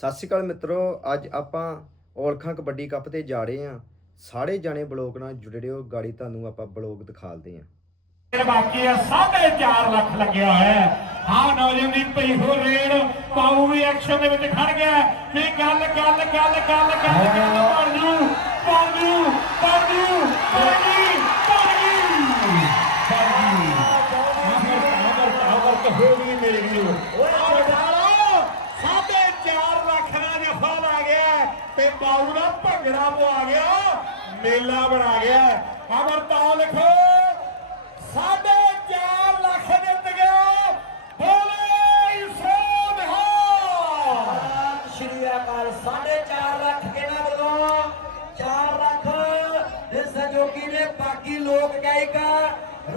ਸਤਿ ਸ਼੍ਰੀ ਅਕਾਲ ਮਿੱਤਰੋ ਅੱਜ ਆਪਾਂ ਔਲਖਾਂ ਕਬੱਡੀ ਕੱਪ ਤੇ ਜਾ ਰਹੇ ਹਾਂ। ਸਾਰੇ ਜਾਣੇ ਬਲੌਗ ਨਾਲ ਜੁੜੇ ਰਹੋ ਗਾੜੀ ਤੁਹਾਨੂੰ ਆਪਾਂ ਬਲੌਗ ਦਿਖਾਲਦੇ ਇਹ ਬਾਕੀ ਆ 4.5 ਲੱਖ ਲੱਗਿਆ ਹੋਇਆ ਹੈ। ਨੌਜਵਾਨ ਦੀ ਪਈ ਹੋ ਰੇਡ ਪਾਉ ਵੀ ਐਕਸ਼ਨ ਦੇ ਵਿੱਚ ਖੜ ਗਿਆ। ਵੀ ਗੱਲ ਗੱਲ ਗੱਲ ਗੱਲ ਗੱਲ ਗੱਲ ਬਣ ਜੂ ਬਣ ਜੂ ਬਣ ਜੂ ਬਣ ਗਈ ਬਣ ਗਈ ਬਣ ਗਈ ਆਵਰ ਆਵਰ ਕਹੋ ਵੀ ਮੇਰੇ ਵੀਰੋ ਓਏ ਬਟਾਲੋ 4.5 ਲੱਖ ਦਾ ਜਫਾ ਲਾ ਗਿਆ ਹੈ ਤੇ ਪਾਉ ਦਾ ਭੰਗੜਾ ਪਵਾ ਗਿਆ ਮੇਲਾ ਬਣਾ ਗਿਆ ਅਮਰਤਾਲ ਲਿਖੋ ਸਾਢੇ 4 ਲੱਖ ਜਿੱਤ ਗਿਆ ਬੋਲੇ ਸੋਨਹਾ ਸ਼੍ਰੀ ਅਕਾਲ 4.5 ਲੱਖ ਇਹਨਾਂ ਵੱਲੋਂ 4 ਲੱਖ ਦੇ ਸਹਿਯੋਗੀ ਨੇ ਬਾਕੀ ਲੋਕ ਗਾਇਕਾ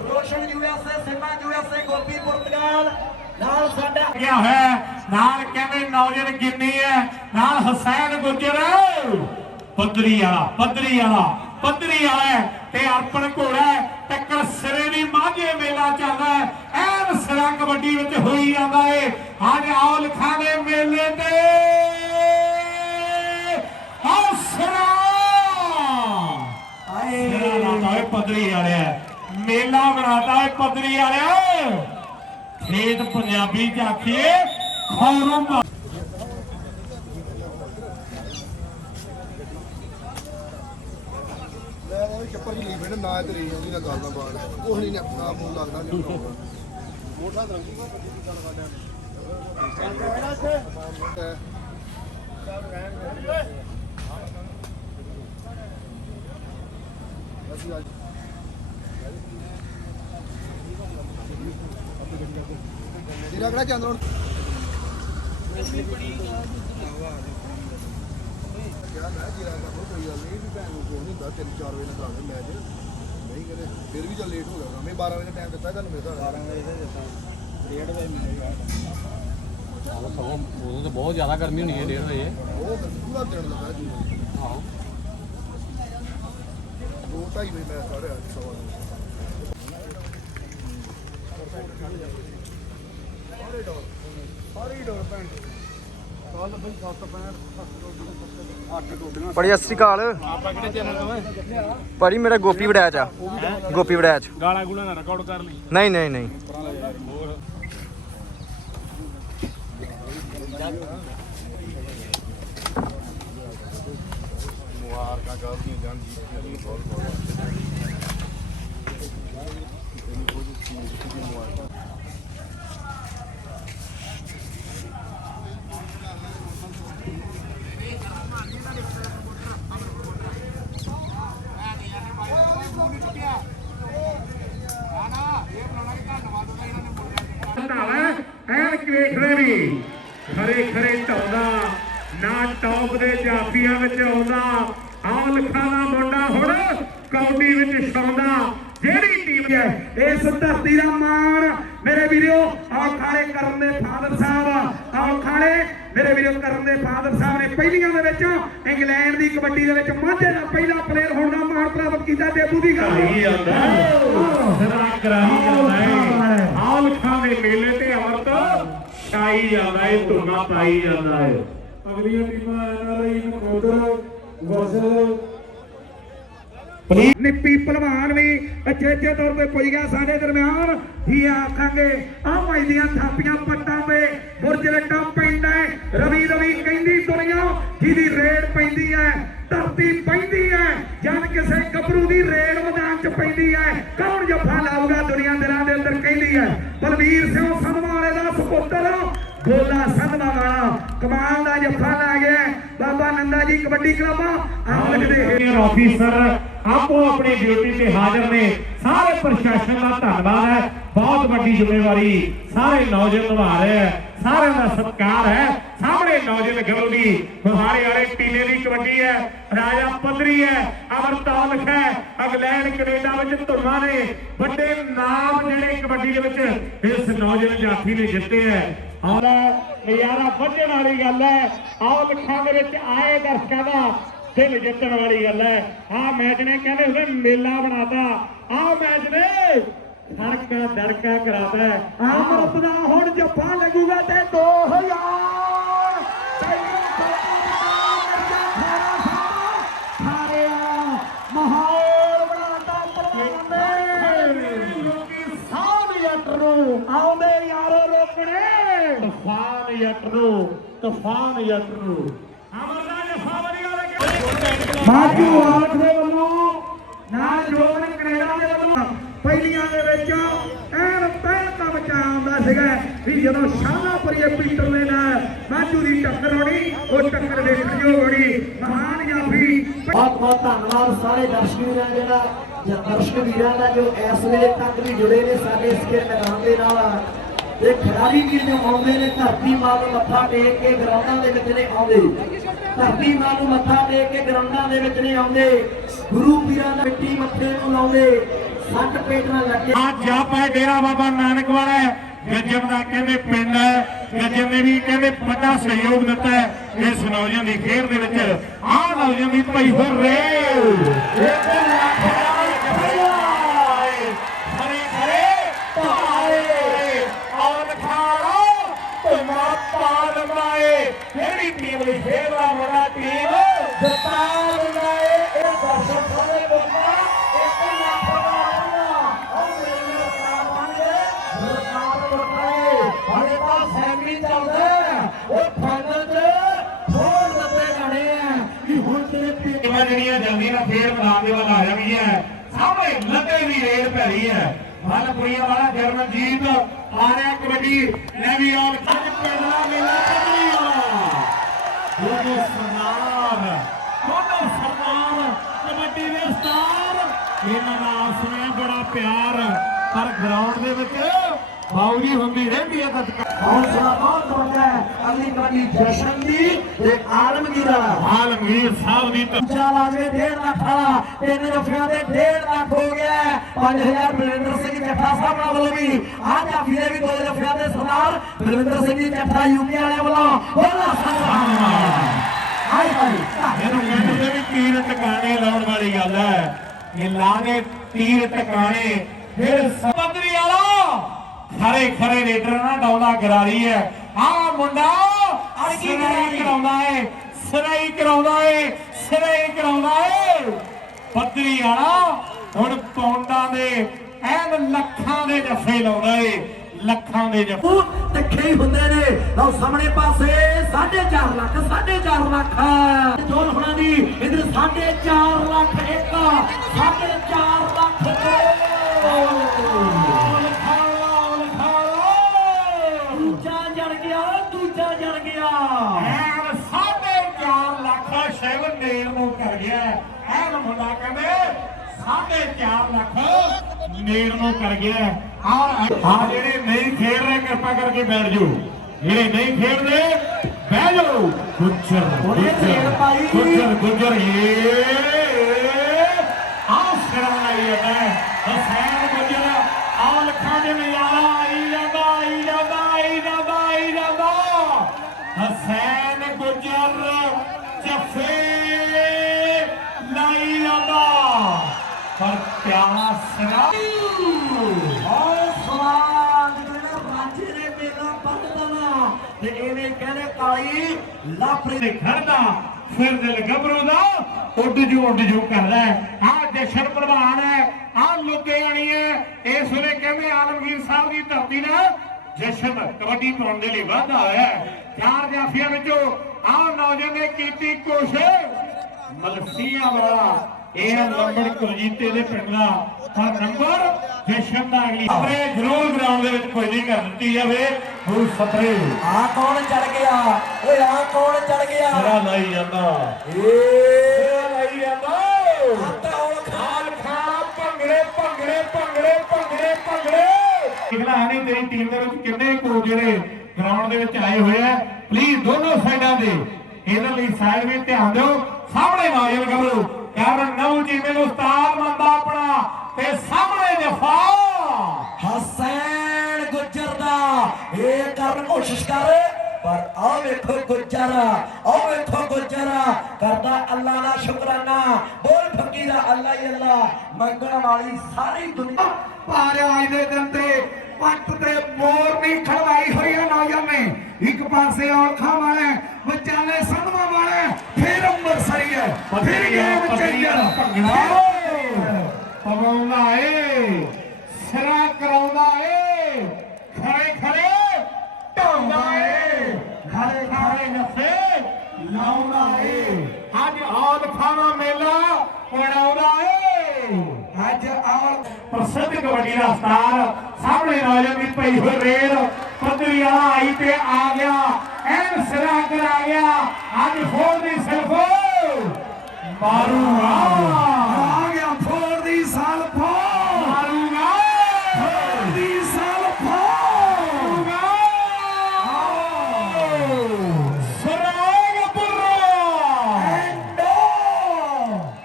ਰੋਸ਼ਨ ਯੂਐਸਏ ਸਿਮਾ ਯੂਐਸਏ ਗੋਪੀ ਪੁਰਤਗਾਲ ਨਾਲ ਸਾਡਾ ਗਿਆ ਹੈ ਨਾਲ ਕਹਿੰਦੇ ਨੌਜਵਾਨ ਗਿੰਨੀ ਹੈ ਨਾਲ ਹਸੈਨ ਗੁੱਜਰ ਪੱਧਰੀ ਵਾਲਾ ਪੱਧਰੀ ਵਾਲਾ ਪੱਧਰੀ ਵਾਲਾ ਤੇ ਅਰਪਣ ਘੋੜਾ ਟੱਕਰ ਸਿਰੇ ਦੀ ਮਾਝੇ ਮੇਲਾ ਚੱਲਦਾ ਐਨ ਸਿਰਾ ਕਬੱਡੀ ਵਿੱਚ ਹੋਈ ਜਾਂਦਾ ਏ। ਅੱਜ ਆਓ ਲਿਖਾਂ ਦੇ ਮੇਲੇ ਤੇ। ਆਓ ਸਿਰਾ! ਆਏ ਮੇਲਾ ਲਾਤਾ ਏ ਪੱਧਰੀ ਵਾਲਿਆ। ਮੇਲਾ ਬਣਾਤਾ ਏ ਪੱਧਰੀ ਵਾਲਿਆ। ਖੇਤ ਪੰਜਾਬੀ ਚ ਆਖੀਏ ਖੌਰੋਂ ਪਾ- ਮੈਂ ਉਹ ਚੱਪਰ ਜੀ ਉਹਦੀ ਨਾ ਗੱਲ ਦਾ ਬਾਤ ਕੁਛ ਨਹੀਂ ਆਪਣਾ ਮੂੰਹ ਲੱਗਦਾ ਨਹੀਂ ਮੋਟਾ ਦਰੰਗੀ ਮੈਂ ਕਦੀ ਗੱਲ ਕਰਦਾ ਅਸੀਂ ਅੱਜ ਤੇਰਾ ਕਿਹੜਾ ਚੰਦਰ ਹੁਣ? ਕਿਹਾ ਮੈਂ ਜੀਰਾ ਕਰ ਲੋ ਕੋਈ ਗੱਲ ਨਹੀਂ, ਵੀ ਭੈਣ ਨੂੰ ਕੋਈ ਨਹੀਂ ਹੁੰਦਾ 3-4 ਵਜੇ ਨਾਲ ਕਰਾ ਦੇ ਮੈਚ। ਨਹੀਂ ਕਰੇ ਫਿਰ ਵੀ ਚੱਲ ਲੇਟ ਹੋ ਗਿਆ ਮੈਂ 12 ਵਜੇ ਦਾ ਟਾਈਮ ਦਿੱਤਾ ਤੁਹਾਨੂੰ ਮੇਰੇ ਹਿਸਾਬ ਨਾਲ? 12 ਵਜੇ ਦਾ ਦਿੱਤਾ। 1:30 ਵਜੇ ਉਹ ਸਗੋਂ ਉਦੋਂ ਤਾਂ ਬਹੁਤ ਜ਼ਿਆਦਾ ਗਰਮੀ ਹੋਣੀ ਹੈ 1:30 ਵਜੇ। ਉਹ ਪੂਰਾ ਦਿਨ ਲੱਗਾ ਜੀ ਆਹੋ। 2:30 ਵਜੇ ਮੈਚ ਆ ਰਿਹਾ ਸਵਾ ਨੂੰ ਸਾਰੇ ਡੋਰ ਸਾਰੇ ਡੋਰ ਭੈਣ ਕੱਲ ਬਈ 765 8 ਟੋਡੀਆਂ ਪੜੀ ਸਤਿ ਸ਼੍ਰੀ ਅਕਾਲ। ਆਪਾਂ ਕਿਹੜੇ ਚੈਨਲ ਤੋਂ ਹੈ ਪੜੀ ਮੇਰਾ ਗੋਪੀ ਵੜੈਚ ਆ। ਗੋਪੀ ਵੜੈਚ। ਗਾਲਾਂ ਗੁਲਾਂ ਨਾ ਰਿਕਾਰਡ ਕਰ ਲਈ। ਨਹੀਂ ਨਹੀਂ ਨਹੀਂ। ਮੁਬਾਰਕਾਂ ਗਲਤੀਆਂ ਜਾਣ ਜੀ ਬਹੁਤ ਬਹੁਤ ਧਾਵਾ ਐਨ ਕਵੇਖਦੇ ਵੀ ਖਰੇ ਖਰੇ ਢਾਉਂਦਾ ਨਾ ਟੌਪ ਦੇ ਜਾਫੀਆਂ ਵਿੱਚ ਆਉਂਦਾ ਆਹ ਲਖਾਂ ਦਾ ਮੁੰਡਾ ਹੁਣ ਕੌਡੀ ਵਿੱਚ ਛਾਉਂਦਾ ਜਿਹੜੀ ਟੀਮ ਹੈ ਇਸ ਧਰਤੀ ਦਾ ਮਾਣ ਮੇਰੇ ਵੀਰੋ ਆਓ ਖਾਲੇ ਕਰਨ ਦੇ ਫਾਦਰ ਸਾਹਿਬ ਆਓ ਖਾਲੇ ਮੇਰੇ ਵੀਰੋ ਕਰਨ ਦੇ ਫਾਦਰ ਸਾਹਿਬ ਨੇ ਪਹਿਲੀਆਂ ਦੇ ਵਿੱਚ ਇੰਗਲੈਂਡ ਦੀ ਕਬੱਡੀ ਦੇ ਵਿੱਚ ਮਾਝੇ ਦਾ ਪਹਿਲਾ ਪਲੇਅਰ ਹੋਣ ਦਾ ਮਾਣ ਪ੍ਰਾਪਤ ਕੀਤਾ ਡੇਬੂ ਦੀ ਗੱਲ ਕਰਾਈ ਜਾਂਦਾ ਸਦਾ ਕਰਾਈ ਜਾਂਦਾ ਹੈ। ਆਹ ਲਖਾਂ ਦੇ ਮੇਲੇ ਤੇ ਅਮਰਤ ਛਾਈ ਜਾਂਦਾ ਹੈ ਧੁਨਾ ਪਾਈ ਜਾਂਦਾ ਹੈ। ਅਗਲੀਆਂ ਟੀਮਾਂ ਐਨਆਰਆਈ ਨਕੋਦਰ ਗੋਸਲ ਨਿੱਪੀ ਪਹਿਲਵਾਨ ਵੀ ਅਚੇਚੇ ਤੌਰ ਤੇ ਪੁੱਜ ਗਿਆ ਸਾਡੇ ਦਰਮਿਆਨ। ਹੀ ਆਖਾਂਗੇ, ਆਹ ਭਾਈ ਥਾਪੀਆਂ ਪੱਟਾਂ ਤੇ ਬੁਰਜ ਲੱਟਾਂ ਪੈਂਦਾ ਰਵੀ ਰਵੀ ਕਹਿੰਦੀ ਦੁਨੀਆ ਜਿਹਦੀ ਰੇਡ ਪੈਂਦੀ ਹੈ, ਧਰਤੀ ਪੈਂਦੀ ਹੈ ਜਨ ਕਿਸੇ ਗੱਭਰੂ ਦੀ ਰੇਡ ਮੈਦਾਨ 'ਚ ਪੈਂਦੀ ਹੈ। ਕੌਣ ਜੱਫਾ ਲਾਊਗਾ ਦੁਨੀਆ ਦਿਲਾਂ ਦੇ ਅੰਦਰ ਕਹਿੰਦੀ ਹੈ ਬਲਵੀਰ ਸਿੰਘ ਸੰਧਵਾ ਦਾ ਸੁਪੁੱਤਰ ਗੋਲਾ ਸੰਧਵਾ ਵਾਲਾ। ਕਮਾਲ ਦਾ ਜੱਫਾ ਲਾ ਗਿਆ। ਬਾਬਾ ਨੰਦਾ ਜੀ ਕਬੱਡੀ ਕਲੱਬ ਆਹ ਲਿਖਦੇ ਸੀਨੀਅਰ ਆਫੀਸਰ ਆਪੋ ਆਪਣੀ ਡਿਊਟੀ ਤੇ ਹਾਜ਼ਰ ਨੇ। ਸਾਰੇ ਪ੍ਰਸ਼ਾਸਨ ਦਾ ਧੰਨਵਾਦ ਹੈ। ਬਹੁਤ ਵੱਡੀ ਜ਼ਿੰਮੇਵਾਰੀ। ਸਾਰੇ ਨੌਜਵਾਨ ਨਿਭਾ ਰਹੇ ਹੈ। ਸਾਰਿਆਂ ਦਾ ਸਤਿਕਾਰ ਹੈ। ਸਾਹਮਣੇ ਨੌਜਵਾਨ ਗੱਭਰੂ ਦੀ ਮੁਹਾਰੇ ਵਾਲੇ ਟੀਲੇ ਦੀ ਕਬੱਡੀ ਹੈ। ਰਾਜਾ ਪੱਧਰੀ ਹੈ। ਅਮਰਤੌਲ ਹੈ ਇੰਗਲੈਂਡ, ਕੈਨੇਡਾ ਵਿੱਚ ਧੁਰਮਾਂ ਨੇ। ਵੱਡੇ ਨਾਮ ਜਿਹੜੇ ਕਬੱਡੀ ਦੇ ਵਿੱਚ ਇਸ ਨੌਜਵਾਨ ਜਾਫੀ ਨੇ ਜਿੱਤੇ ਹੈ। ਔਰ ਨਜ਼ਾਰਾ ਵੱਜਣ ਵਾਲੀ ਗੱਲ ਹੈ। ਆਓ ਲੱਖਾਂ ਦੇ ਵਿੱਚ ਆਏ ਦਰਸ਼ਕਾਂ ਦਾ ਦਿਲ ਜਿੱਤਣ ਵਾਲੀ ਗੱਲ ਹੈ ਆਹ ਮੈਚ ਨੇ ਕਹਿੰਦੇ ਹੁੰਦੇ ਮੇਲਾ ਬਣਾਤਾ ਆਹ ਮੈਚ ਨੇ ਸੜਕਾ ਦੜਕਾ ਕਰਾਤਾ ਆਮ ਰੱਬ ਦਾ ਹੁਣ ਜੱਫਾ ਲੱਗੂਗਾ ਤੇ 2000 ਤੂਫਾਨ ਜੱਟ ਤੂਫਾਨ ਜੱਟ ਅਮਰ ਵਧੀਆ ਮਾਝੂ ਆਠ ਦੇ ਵੱਲੋਂ ਨਾਲ ਜੋਨ ਕੈਨੇਡਾ ਦੇ ਵੱਲੋਂ ਪਹਿਲੀਆਂ ਦੇ ਵਿੱਚ ਐਨ ਪਹਿਲਕਾ ਬਚਾਉਂਦਾ ਸੀਗਾ ਵੀ ਜਦੋਂ ਸ਼ਾਹਪੁਰੀਏ ਪੀਟਰ ਦੇ ਨਾਲ ਮਾਝੂ ਦੀ ਟੱਕਰ ਹੋਣੀ, ਉਹ ਟੱਕਰ ਵੇਖਣ ਹੋਣੀ, ਮਹਾਨ ਜਾਫੀ। ਬਹੁਤ ਬਹੁਤ ਧੰਨਵਾਦ ਸਾਰੇ ਦਰਸ਼ਕ ਵੀਰਾਂ ਜਿਹੜਾ ਜਾਂ ਦਰਸ਼ਕ ਵੀਰਾਂ ਦਾ ਜੋ ਇਸ ਵੇਲੇ ਤੱਕ ਵੀ ਜੁੜੇ ਨੇ ਸਾਡੇ ਇਸ ਖੇਡ ਮੈਦਾਨ ਦੇ ਨਾਲ। ਇਹ ਖਿਡਾਰੀ ਵੀ ਜੋ ਆਉਂਦੇ ਨੇ ਧਰਤੀ ਮਾਂ ਨੂੰ ਮੱਥਾ ਟੇਕ ਕੇ ਗਰਾਊਂਡਾਂ ਦੇ ਵਿੱਚ ਨੇ ਆਉਂਦੇ। ਧਰਤੀ ਮਾਂ ਨੂੰ ਮੱਥਾ ਟੇਕ ਕੇ ਗਰਾਊਂਡਾਂ ਦੇ ਵਿੱਚ ਨੇ ਆਉਂਦੇ। ਗੁਰੂ ਪੀਰਾਂ ਦਾ ਮਿੱਟੀ ਮੱਥੇ ਨੂੰ ਲਾਉਂਦੇ। ਸੱਟ ਪੇਟ ਨਾਲ ਲੱਗੇ। ਅੱਜ ਆਪਾ ਡੇਰਾ ਬਾਬਾ ਨਾਨਕ ਵਾਲਾ ਹੈ। ਗੱਜਣ ਦਾ ਕਹਿੰਦੇ ਪਿੰਡ ਹੈ। ਗੱਜਣ ਨੇ ਵੀ ਕਹਿੰਦੇ ਵੱਡਾ ਸਹਿਯੋਗ ਦਿੱਤਾ ਹੈ। ਇਸ ਨੌਜਵਾਨ ਦੀ ਖੇਡ ਦੇ ਵਿੱਚ ਆਹ ਨੌਜਵਾਨ ਦੀ ਭਾਈ ਹੋ ਰੇ ਲੱਖ ਦਾ ਜਫਾਇਆ ਹਰੇ ਹਰੇ ਪਾਏ ਔਰ ਖਾਣਾ ਤੁਮਾ ਪਾਲ ਮਾਏ ਜਿਹੜੀ ਟੀਮ ਦੀ ਖੇਡ ਦਾ ਟੀਮ ਜੱਟਾਂ ਬਣਾਏ ਇਹ ਦਰਸ਼ਕ ਸਾਰੇ ਲੋਕਾਂ ਇੱਕ ਲੱਖ ਦਾ ਆਉਣਾ ਉਹ ਮੇਰੇ ਨਾਲ ਬਣ ਸਰਕਾਰ ਬਤਾਏ ਹਲੇ ਤਾਂ ਸੈਮੀ ਚੱਲਦਾ ਉਹ ਫਾਈਨਲ 'ਚ ਹੋਰ ਲੱਤੇ ਜਾਣੇ ਆ ਕਿ ਹੁਣ ਤੇਰੇ ਪੇ ਟੀਮਾਂ ਜਿਹੜੀਆਂ ਜਲਦੀਆਂ ਫੇਰ ਮੈਦਾਨ ਦੇ ਵੱਲ ਆ ਜਾਣਗੀਆਂ ਸਾਹਮਣੇ ਲੱਗੇ ਦੀ ਰੇਡ ਭੈੜੀ ਹੈ। ਮਲਪੁਰੀਆਂ ਵਾਲਾ ਜਰਮਨਜੀਤ ਆ ਰਿਹਾ ਕਬੱਡੀ। ਲੈ ਵੀ ਆਉਣ ਅੱਜ ਪਿੰਡਲਾ ਮੇਲਾ ਦੋਨੋਂ ਸਰਦਾਰ ਦੋਨੋਂ ਸਰਦਾਰ ਕਬੱਡੀ ਦੇ ਸਟਾਰ। ਇਹਨਾਂ ਦਾ ਆਪਸ ਵਿੱਚ ਬੜਾ ਪਿਆਰ। ਪਰ ਗਰਾਊਂਡ ਦੇ ਵਿੱਚ ਬਾਉਰੀ ਹੁੰਦੀ ਰਹਿੰਦੀ ਹੈ ਤਤਕਾ ਹੌਸਲਾ ਬਹੁਤ ਵੱਡਾ ਹੈ। ਅਗਲੀ ਕਬੱਡੀ ਜਸ਼ਨ ਦੀ ਤੇ ਆਲਮਗੀਰਾ ਆਲਮਗੀਰ ਸਾਹਿਬ ਦੀ ਤ- ਦੂਜਾ ਲਾਜਵੇ 1.5 ਲੱਖ ਵਾਲਾ ਤਿੰਨ ਰੁਪਿਆਂ ਦੇ 1.5 ਲੱਖ ਹੋ ਗਿਆ 5000 ਬਲਵਿੰਦਰ ਸਿੰਘ ਜੱਟਾ ਸਾਹਿਬ ਨਾਲ ਵੱਲੋਂ ਵੀ ਆ ਜਾਫੀ ਦੇ ਵੀ 2 ਰੁਪਿਆਂ ਦੇ ਸਰਦਾਰ ਬਲਵਿੰਦਰ ਸਿੰਘ ਜੀ ਜੱਟਾ ਯੂਪੀ ਵਾਲਿਆਂ ਵੱਲੋਂ ਬੋਲਾ ਸਤਿਕਾਰ ਹਾਈ ਹਾਈ ਇਹਨੂੰ ਕਹਿੰਦੇ ਵੀ ਤੀਰ ਟਿਕਾਣੇ ਲਾਉਣ ਵਾਲੀ ਗੱਲ ਹੈ। ਇਹ ਲਾ ਦੇ ਤੀਰ ਟਿਕਾਣੇ ਫਿਰ ਸਮੁੰਦਰੀ ਵਾਲਾ ਖਰੇ ਖਰੇ ਰੇਡਰ ਨਾ ਡਾਉਂਦਾ ਗਰਾਰੀ ਹੈ। ਆ ਮੁੰਡਾ ਸਰਾਈ। ਕਰਾਉਂਦਾ ਏ ਸਰਾਈ ਕਰਾਉਂਦਾ ਏ ਸਰਾਈ ਕਰਾਉਂਦਾ ਏ ਪੱਧਰੀ ਵਾਲਾ ਹੁਣ ਪੌਂਡਾਂ ਦੇ ਐਨ ਲੱਖਾਂ ਦੇ ਜੱਫੇ ਲਾਉਂਦਾ ਏ ਲੱਖਾਂ ਦੇ ਜੱਫੇ। ਤਿੱਖੇ ਹੀ ਹੁੰਦੇ ਨੇ। ਲਓ ਸਾਹਮਣੇ ਪਾਸੇ 4.5 ਲੱਖ 4.5 ਲੱਖ। ਜੋਲ ਹੁਣਾਂ ਦੀ ਇਧਰ 4.5 ਲੱਖ ਇੱਕ 4.5 ਲੱਖ ਦੋ। ਦੂਜਾ ਜੜ ਗਿਆ ਦੂਜਾ ਜੜ ਗਿਆ। ਐਨ ਸਾਢੇ ਚਾਰ ਲੱਖ ਸ਼ਿਵ ਨੇਰ ਨੂੰ ਕਰ ਗਿਆ। ਐਨ ਮੁੰਡਾ ਕਹਿੰਦੇ ਸਾਢੇ ਚਾਰ ਲੱਖ ਨੇਰ ਨੂੰ ਕਰ ਗਿਆ ਆ ਆ ਜਿਹੜੇ ਨਹੀਂ ਖੇਡ ਰਹੇ ਕਿਰਪਾ ਕਰਕੇ ਬੈਠ ਜਾਓ। ਜਿਹੜੇ ਨਹੀਂ ਖੇਡਦੇ ਬਹਿ ਜਾਓ। ਗੁੱਜਰ ਗੁੱਜਰ। ਗੁੱਜਰ ਗੁੱਜਰ ਏ ਆ ਸਿਰਾਂ ਲਈ ਪਰ ਪਿਆਰਾ ਓਏ ਸਵਾਦ ਜਿਹੜਾ ਰਾਜੇ ਨੇ ਮੇਲਾ ਪੱਟਦਾ ਨਾ ਤੇ ਐਵੇਂ ਕਹਿੰਦੇ ਕਾਲੀ ਲਾਪਰੀ ਤੇ ਖੜਦਾ ਫਿਰ ਦਿਲ ਗੱਭਰੂ ਦਾ ਉੱਡ ਜੂ ਉੱਡ ਜੂ ਕਰਦਾ ਆ ਜਸ਼ਨ ਪ੍ਰਵਾਨ ਹੈ ਆ ਲੁੱਗੇ ਆਣੀ ਹੈ ਇਸ ਵੇਲੇ ਕਹਿੰਦੇ ਆਲਮਗੀਰ ਸਾਹਿਬ ਦੀ ਧਰਤੀ ਨਾਲ ਜਸ਼ਨ ਕਬੱਡੀ ਪਾਉਣ ਦੇ ਲਈ ਵਾਧਾ ਹੋਇਆ ਹੈ। ਚਾਰ ਜਾਫੀਆਂ ਵਿੱਚੋਂ ਆ ਨੌਜਵਾਨ ਨੇ ਕੀਤੀ ਕੋਸ਼ਿਸ਼ ਮਲਸੀਆਂ ਵਾਲਾ ਇਹ ਲੰਬੜ ਕੁਲਜੀਤੇ ਦੇ ਪਿੰਡ ਦਾ ਪਰ ਨੰਬਰ ਜਸ਼ਨ ਦਾ ਅਗਲੀ ਸਪਰੇ ਜ਼ਰੂਰ ਗਰਾਊਂਡ ਦੇ ਵਿੱਚ ਕੋਈ ਨਹੀਂ ਕਰ ਦਿੱਤੀ ਜਾਵੇ। ਉਹ ਸਪਰੇ ਆ ਕੌਣ ਚੜ ਗਿਆ? ਓਏ ਆ ਕੌਣ ਚੜ ਗਿਆ? ਸਾਰਾ ਲਾਈ ਜਾਂਦਾ। ਏ ਲਾਈ ਜਾਂਦਾ। ਤੌਲ ਖਾਲ ਖਾ ਭੰਗੜੇ ਭੰਗੜੇ ਭੰਗੜੇ ਭੰਗੜੇ ਭੰਗੜੇ। ਇਗਲਾ ਨਹੀਂ ਤੇਰੀ ਟੀਮ ਦੇ ਵਿੱਚ? ਕਿੰਨੇ ਕੋਚ ਜਿਹੜੇ ਗਰਾਊਂਡ ਦੇ ਵਿੱਚ ਆਏ ਹੋਏ ਆ? ਪਲੀਜ਼ ਦੋਨੋਂ ਸਾਈਡਾਂ ਦੇ ਇਹਨਾਂ ਲਈ ਸਾਈਡ ਵਿੱਚ ਧਿਆਨ ਦਿਓ। ਸਾਹਮਣੇ ਮਾਜਲ ਗੱਭਰੂ ਕਾਰਨ ਨੌ ਜੀ ਮੈਨੂੰ ਉਸਤਾਦ ਮੰਨਦਾ ਆਪਣਾ ਤੇ ਸਾਹਮਣੇ ਜਫਾ ਹਸੈਨ ਗੁੱਜਰ ਦਾ ਇਹ ਕਰਨ ਕੋਸ਼ਿਸ਼ ਕਰ ਪਰ ਆਹ ਵੇਖੋ ਗੁੱਜਰ ਆਹ ਵੇਖੋ ਗੁੱਜਰ ਕਰਦਾ ਅੱਲਾ ਦਾ ਸ਼ੁਕਰਾਨਾ ਬੋਲ ਫੱਕੀ ਦਾ ਅੱਲਾ ਹੀ ਅੱਲਾ ਮੰਗਣ ਵਾਲੀ ਸਾਰੀ ਦੁਨੀਆ। ਪਾਰਿਆ ਅੱਜ ਦੇ ਦਿਨ ਤੇ ਪੱਟ ਤੇ ਮੋਰ ਨਹੀਂ ਖੜਵਾਈ ਹੋਈ ਹੈ ਨੌਜਵਾਨ। ਨੇ ਇੱਕ ਪਾਸੇ ਔਲਖਾਂ ਵਾਲਾ ਹੈ, ਵਿਚਾਲੇ ਸੰਧਵਾ ਵਾਲਾ ਹੈ, ਫਿਰ ਅੰਮ੍ਰਿਤਸਰੀ ਹੈ ਫਿਰ ਗੇਮ ਚੇਂਜਰ ਭੰਗੜਾ ਪਵਾਉਂਦਾ ਏ ਸਿਰਾ ਕਰਾਉਂਦਾ ਏ ਖੜੇ ਖੜੇ ਢਾਉਂਦਾ ਏ ਜੱਫੇ ਲਾਉਂਦਾ ਏ। ਅੱਜ ਆਲ ਖਾਣਾ ਮੇਲਾ ਮਨਾਉਂਦਾ ਏ। ਅੱਜ ਆਲ ਪ੍ਰਸਿੱਧ ਕਬੱਡੀ ਦਾ ਸਟਾਰ ਸਾਹਮਣੇ ਨੌਜਵਾਨ ਦੀ ਪਈ ਹੋਈ ਰੇਲ ਪੱਧਰੀ ਆਈ ਤੇ ਆ ਗਿਆ ਐਨ ਸਿਰਾ ਕਰ ਗਿਆ। ਅੱਜ ਫੋਰ ਦੀ ਸਿਰਫ ਮਾਰੂਗਾ ਆ ਗਿਆ ਫੋਰ ਦੀ ਸਾਲ ਫੋਰ ਮਾਰੂਗਾ ਫੋਰ ਦੀ ਸਾਲ ਫੋਰ ਸਰਾਗ ਪੁੱਰਾ ਐਂਡੋ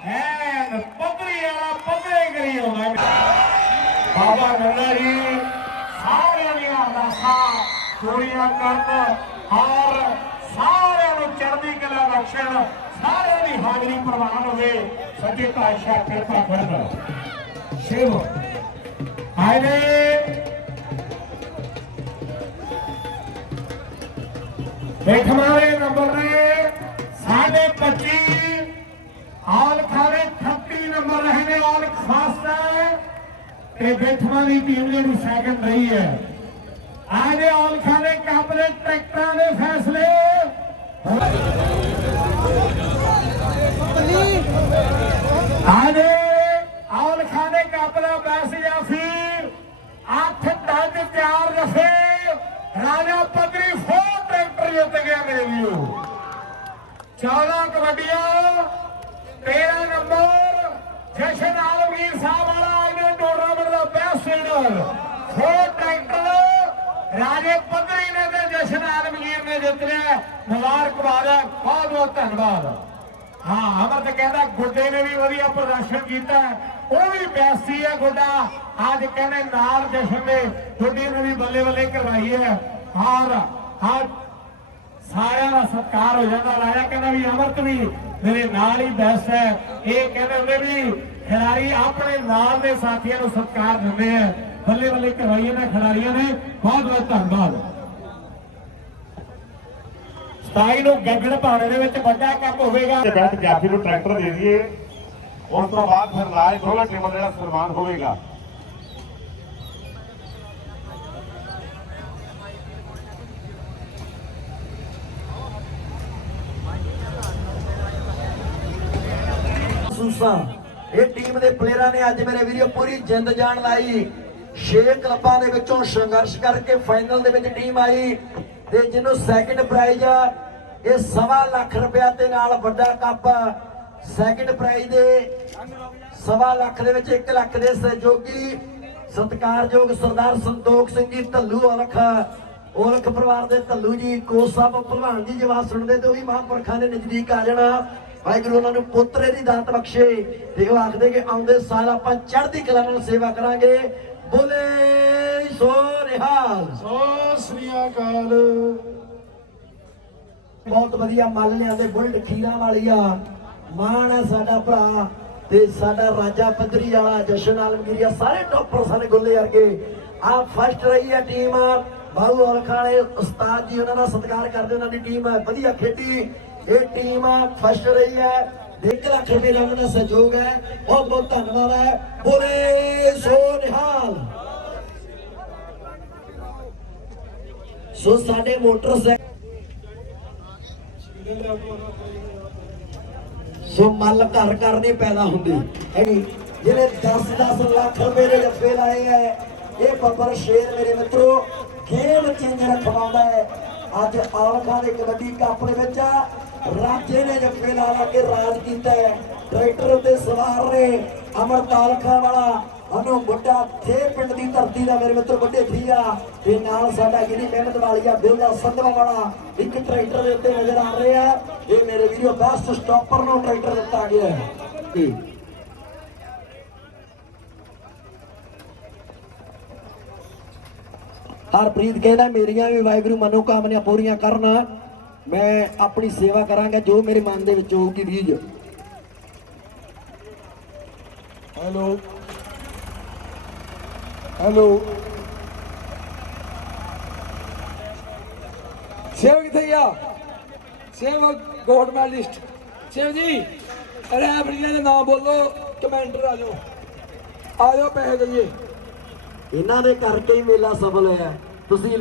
ਐਨ ਪੱਧਰੀ ਵਾਲਾ ਪੱਧਰੇ ਕਰੀ ਆਉਂਦਾ ਬਾਬਾ ਨੰਦਾ ਜੀ ਸਾਰਿਆਂ ਦੀਆਂ ਅਰਦਾਸਾਂ ਪੂਰੀਆਂ ਕਰਨ। ਔਰ ਸਾਰਿਆਂ ਨੂੰ ਚੜ੍ਹਦੀ ਕਲਾ ਬਖਸ਼ਣ। ਸਾਰਿਆਂ ਦੀ ਹਾਜ਼ਰੀ ਪ੍ਰਵਾਨ ਹੋਵੇ ਸੱਚੇ ਪਾਤਸ਼ਾਹ ਕਿਰਪਾ ਕਰਨ ਸ਼ਿਵ। ਆਏ ਨੇ। ਦੇਖ ਮਾਰੇ ਨੰਬਰ ਨੇ। 25 ਆਲ ਖਾਰੇ 36 ਨੰਬਰ ਰਹੇ ਨੇ ਆਲ ਖਾਸ ਹੈ। ਤੇ ਬੈਠਵਾਂ ਦੀ ਟੀਮ ਜਿਹੜੀ ਸੈਕੰਡ ਰਹੀ ਹੈ। ਆਜੇ ਆਲ ਖਾਰੇ ਕੱਪ ਟਰੈਕਟਰਾਂ ਦੇ ਫੈਸਲੇ। ਆਜੇ ਆਲ ਖਾਰੇ ਕੱਪ ਬੈਸ ਜਾਫੀ 8 ਟੱਜ 4 ਜਫੇ, ਰਾਜਾ ਪੱਧਰੀ ਫੋਰ ਟਰੈਕਟਰ ਜਿੱਤ ਗਿਆ ਮੇਰੇ ਵੀਰੋ। 14 ਕਬੱਡੀਆਂ 13 ਨੰਬਰ, ਜਸ਼ਨ ਆਲਮਗੀਰ ਸਾਹਿਬ ਵਾਲਾ ਇਹਨੇ ਟੂਰਨਾਮੈਂਟ ਦਾ ਬੈਸਟ ਲੀਡਰ ਫੋਰ ਟਰੈਕਟਰ, ਰਾਜੇ ਪੱਧਰੀ ਨੇ ਤੇ ਜਸ਼ਨ ਆਲਮਗੀਰ ਨੇ ਜਿੱਤ ਲਿਆ। ਮੁਬਾਰਕਬਾਦ ਬਹੁਤ ਬਹੁਤ ਧੰਨਵਾਦ। ਹਾਂ, ਅਮਰ ਕਹਿੰਦਾ ਗੁੱਡੇ ਨੇ ਵੀ ਵਧੀਆ ਪ੍ਰਦਰਸ਼ਨ ਕੀਤਾ ਉਹ ਵੀ ਬੈਸੀ ਹੈ ਗੁੱਡਾ। ਅੱਜ ਕਹਿੰਦੇ ਨਾਲ ਜਸ਼ਨ ਨੇ ਗੁੱਡੀ ਨੇ ਵੀ ਬੱਲੇ ਬੱਲੇ ਕਰਵਾਈ ਹੈ। ਔਰ ਅੱਜ ਸਾਰਿਆਂ ਦਾ ਸਤਿਕਾਰ ਹੋ ਜਾਂਦਾ। ਰਾਜਾ ਕਹਿੰਦਾ ਵੀ ਅਮਰਤ ਵੀ ਮੇਰੇ ਨਾਲ ਹੀ ਬੈਸਟ ਹੈ। ਇਹ ਕਹਿੰਦੇ ਹੁੰਦੇ ਵੀ ਖਿਡਾਰੀ ਆਪਣੇ ਨਾਲ ਦੇ ਸਾਥੀਆਂ ਨੂੰ ਸਤਿਕਾਰ ਦਿੰਦੇ ਆ ਬੱਲੇ ਬੱਲੇ ਕਰਵਾਈਏ ਨੇ ਖਿਡਾਰੀਆਂ ਨੇ। ਬਹੁਤ ਬਹੁਤ ਧੰਨਵਾਦ। 27 ਨੂੰ ਗੱਗੜ ਭਾਣੇ ਦੇ ਵਿੱਚ ਵੱਡਾ ਕੱਪ ਹੋਵੇਗਾ। ਤੇ ਬੈਠ ਜਾਫੀ ਨੂੰ ਟਰੈਕਟਰ ਦੇ ਦਈਏ ਉਸ ਤੋਂ ਬਾਅਦ ਫਿਰ ਲਾਜ ਦੋਲਾ ਟੀਮਾਂ ਦਾ ਜਿਹੜਾ ਸਨਮਾਨ ਹੋਵੇਗਾ। ਇਹ ਟੀਮ ਦੇ ਪਲੇਅਰਾਂ ਨੇ ਅੱਜ ਮੇਰੇ ਵੀਡੀਓ ਪੂਰੀ ਜਿੰਦ ਜਾਨ ਲਾਈ। ਛੇ ਕਲੱਬਾਂ ਦੇ ਵਿੱਚੋਂ ਸੰਘਰਸ਼ ਕਰਕੇ ਫਾਈਨਲ ਦੇ ਵਿੱਚ ਟੀਮ ਆਈ। ਤੇ ਜਿਹਨੂੰ ਸੈਕਿੰਡ ਪ੍ਰਾਈਜ਼ ਇਹ ਸਵਾ ਲੱਖ ਰੁਪਇਆ ਤੇ ਨਾਲ ਵੱਡਾ ਕੱਪ ਸੈਕਿੰਡ ਪ੍ਰਾਈਜ਼ ਦੇ ਸਵਾ ਲੱਖ ਦੇ ਵਿੱਚ 1 ਲੱਖ ਦੇ ਸਹਿਯੋਗੀ, ਸਤਿਕਾਰਯੋਗ ਸਰਦਾਰ ਸੰਤੋਖ ਸਿੰਘ ਜੀ ਧੱਲੂ ਔਲਖ। ਔਲਖ ਪਰਿਵਾਰ ਦੇ ਢੱਲੂ ਜੀ, ਕੋਚ ਸਾਹਿਬ ਭਲਵਾਨ ਜੀ ਜਵਾਬ ਸੁਣਦੇ ਤੇ ਉਹ ਵੀ ਮਹਾਂਪੁਰਖਾਂ ਦੇ ਨਜ਼ਦੀਕ ਆ ਜਾਣਾ। ਵਾਹਿਗੁਰੂ ਉਹਨਾਂ ਨੂੰ ਪੁੱਤਰੇ ਦੀ ਦਾਤ ਬਖਸ਼ੇ। ਤੇ ਉਹ ਆਖਦੇ ਕਿ ਆਉਂਦੇ ਸਾਲ ਆਪਾਂ ਚੜ੍ਹਦੀ ਕਲਾ ਨਾਲ ਸੇਵਾ ਕਰਾਂਗੇ। ਬੋਲੇ ਸੋ ਨਿਹਾਲ। ਸੋ ਸ੍ਰੀ ਅਕਾਲ। ਬਹੁਤ ਵਧੀਆ ਮੱਲ ਲਿਆਂਦੇ ਬੁਲਟ ਖੀਰਾ ਵਾਲੀਆ। ਮਾਣ ਹੈ ਸਾਡਾ ਭਰਾ ਤੇ ਸਾਡਾ ਰਾਜਾ ਪੱਧਰੀ ਵਾਲਾ ਜਸ਼ਨ ਆਲਮਗੀਰੀਆ ਸਾਰੇ ਟੌਪਰ ਸਾਰੇ ਗੁੱਲੇ ਵਰਗੇ। ਆ ਫਸਟ ਰਹੀ ਹੈ ਟੀਮ ਬਾਹੂ ਔਲਖਾਂ ਵਾਲੇ ਉਸਤਾਦ ਜੀ ਉਹਨਾਂ ਦਾ ਸਤਿਕਾਰ ਕਰਦੇ ਉਹਨਾਂ ਦੀ ਟੀਮ ਵਧੀਆ ਖੇਡੀ। ਇਹ ਟੀਮ ਫਸਟ ਰਹੀ ਹੈ। 1 ਲੱਖ ਰੁਪਏ ਦਾ ਉਹਨਾਂ ਦਾ ਸਹਿਯੋਗ ਹੈ। ਬਹੁਤ ਬਹੁਤ ਧੰਨਵਾਦ ਹੈ। ਬੋਲੇ ਸੋ ਨਿਹਾਲ। ਸੋ ਸਾਡੇ ਮੋਟਰਸਾਈਕਲ ਸੋ ਮੱਲ ਘਰ ਘਰ ਨਹੀਂ ਪੈਦਾ ਹੁੰਦੀ। ਹੈਗੀ? ਜਿਹੜੇ 10-10 ਲੱਖ ਰੁਪਏ ਦੇ ਜੱਫੇ ਲਾਏ ਐ ਇਹ ਬੱਬਰ ਸ਼ੇਰ ਮੇਰੇ ਮਿੱਤਰੋ ਗੇਮ ਚੇਂਜਰ ਖਵਾਉਂਦਾ ਹੈ। ਅੱਜ ਆਲਖਾ ਦੇ ਕਬੱਡੀ ਕੱਪ ਦੇ ਵਿੱਚ ਰਾਜੇ ਨੇ ਜੱਫੇ ਲਾ ਲਾ ਕੇ ਰਾਜ ਕੀਤਾ ਹੈ। ਟਰੈਕਟਰ ਉੱਤੇ ਸਵਾਰ ਨੇ ਅਮਰਤਾਲ ਖਾਂ ਵਾਲਾ। ਉਹਨੂੰ ਵੱਡਾ ਥੇ ਪਿੰਡ ਦੀ ਧਰਤੀ ਦਾ ਮੇਰੇ ਮਿੱਤਰ ਵੱਡੇ ਥੀਆ ਤੇ ਨਾਲ ਸਾਡਾ ਗਿਰੀ ਮਿਹਨਤ ਵਾਲੀਆ ਬਿਲਦਾ ਸੰਧਵਾ ਵਾਲਾ। ਇੱਕ ਟਰੈਕਟਰ ਦੇ ਉੱਤੇ ਨਜ਼ਰ ਆ ਰਿਹਾ ਇਹ ਮੇਰੇ ਵੀਡੀਓ ਬੈਸਟ ਸਟਾਪਰ ਨੂੰ ਟਰੈਕਟਰ ਦਿੱਤਾ ਗਿਆ ਹੈ। ਹਰਪ੍ਰੀਤ ਕਹਿੰਦਾ ਮੇਰੀਆਂ ਵੀ ਵਾਹਿਗੁਰੂ ਮਨੋ ਕਾਮਨਾਵਾਂ ਪੂਰੀਆਂ ਕਰਨਾ। ਮੈਂ ਆਪਣੀ ਸੇਵਾ ਕਰਾਂਗਾ ਜੋ ਮੇਰੇ ਮਨ ਦੇ ਵਿੱਚ ਹੋਊਗੀ ਰੀਝ ਹੈਲੋ। ਹੈਲੋ। ਸੇਵ ਕਿੱਥੇ ਆ ਸੇਵ ਗੋਲਡ ਮੈਡਲਿਸਟ। ਸੇਵ ਜੀ ਰੈਫਰੀਆਂ ਦੇ ਨਾਮ ਬੋਲੋ, ਕਮੈਂਟਰ ਆ ਜਾਓ। ਆ ਜਾਓ ਪੈਸੇ ਦਈਏ ਇਹਨਾਂ ਦੇ ਕਰਕੇ ਹੀ ਮੇਲਾ ਸਫਲ ਹੋਇਆ। ਤੁਸੀਂ